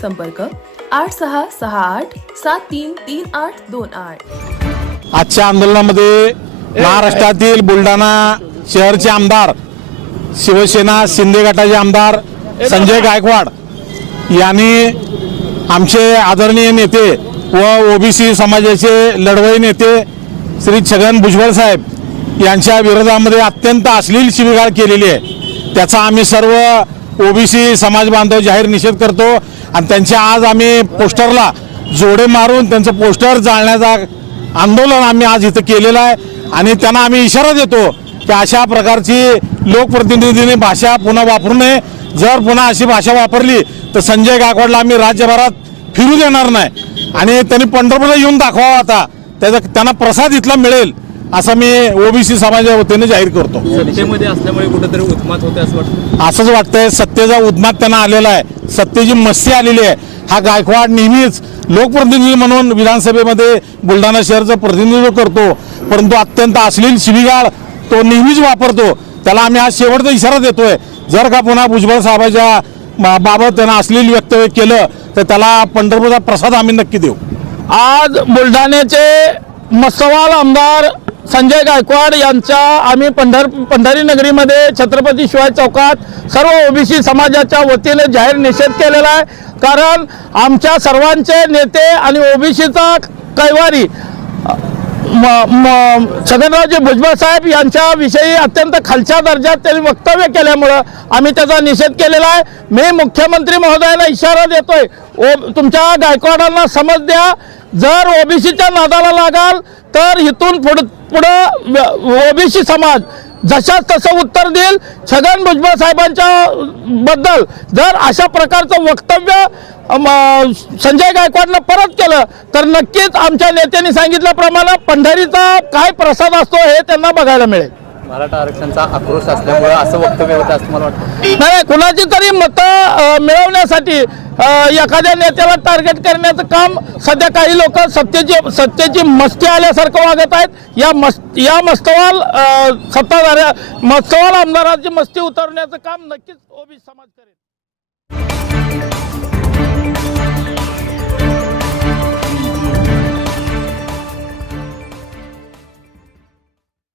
संपर्क आठ सहा सहा आठ सात तीन तीन आठ दोन आठ. आजच्या आंदोलनामध्ये महाराष्ट्रातील बुलढाणा शहरचे आमदार शिवसेना शिंदे गटाचे आमदार संजय गायकवाड यांनी आमचे आदरणीय नेते व ओबीसी समाजाचे लढवई नेते श्री छगन भुजबळ साहेब यांच्या विरोधामध्ये अत्यंत अश्लील शिवीगाळ केलेली आहे. त्याचा आम्ही सर्व ओबीसी समाज बांधव जाहीर निषेध करतो आणि त्यांच्या आज आम्ही पोस्टरला जोडे मारून त्यांचं पोस्टर जाळण्याचा आंदोलन आम्ही आज इथं केलेलं आहे. आणि त्यांना आम्ही इशारा देतो की अशा प्रकारची लोकप्रतिनिधीने भाषा पुन्हा वापरू नये. जर पुन्हा अशी भाषा वापरली तर संजय गायकवाडला आम्ही राज्यभरात फिरू देणार नाही. आणि त्यांनी पंढरपूरला येऊन दाखवावा आता. त्याचा त्यांना प्रसाद इथला मिळेल. असं मी ओबीसी समाजाच्या वतीने जाहीर करतो. सत्तेमध्ये असल्यामुळे कुठेतरी उत्मात होते असं वाटतं. असंच वाटतंय सत्तेचा उद्मात त्यांना आलेला आहे. सत्तेची मस्ती आलेली आहे. हा गायकवाड नेहमीच लोकप्रतिनिधी म्हणून विधानसभेमध्ये बुलढाणा शहरचं प्रतिनिधित्व करतो. परंतु अत्यंत अश्लील शिवीगाळ तो नेहमीच वापरतो. त्याला आम्ही आज शेवटचा इशारा देतोय. जर का पुन्हा भुजबळ साहेबाच्या बा- बाबत त्यानं अश्लील वक्तव्य केलं तर त्याला पंढरपूरचा प्रसाद आम्ही नक्की देऊ. आज बुलढाण्याचे मस्तवाल आमदार संजय गायकवाड यांचा आम्ही पंढर पंढरी नगरीमध्ये छत्रपती शिवाय चौकात सर्व ओबीसी समाजाच्या वतीने जाहीर निषेध केलेला आहे. कारण आमच्या सर्वांचे नेते आणि ओबीसीचा कैवारी म- म- छगनरावजी भुजबळ साहेब यांच्याविषयी अत्यंत खालच्या दर्जात त्यांनी वक्तव्य केल्यामुळं आम्ही त्याचा निषेध केलेला आहे. मी मुख्यमंत्री महोदयाला इशारा देतोय. ओ तुमच्या गायकवाडांना समज द्या. जर ओबीसीच्या नादाला लागाल तर इथून पुढ पुढं ओबीसी समाज जशाच तसं उत्तर देईल छगन भुजबळ साहेबांच्या बद्दल. जर अशा प्रकारचं वक्तव्य संजय गायकवाडनं परत केलं तर नक्कीच आमच्या नेत्यांनी सांगितल्याप्रमाणे पंढरीचा काय प्रसाद असतो हे त्यांना बघायला मिळेल. मराठा आरक्षणाचा आक्रोश असल्यामुळे असं वक्तव्य होतं असं मला वाटतं. नाही कुणाची तरी मतं मिळवण्यासाठी एखाद्या नेत्याला टार्गेट करण्याचं काम सध्या काही लोक सत्तेची सत्तेची मस्ती आल्यासारखं वागत आहेत. या मस्त या मस्तवाल सत्ताधाऱ्या मस्तवाल आमदाराची मस्ती उतरण्याचं काम नक्कीच ओबीसी समाज करेल.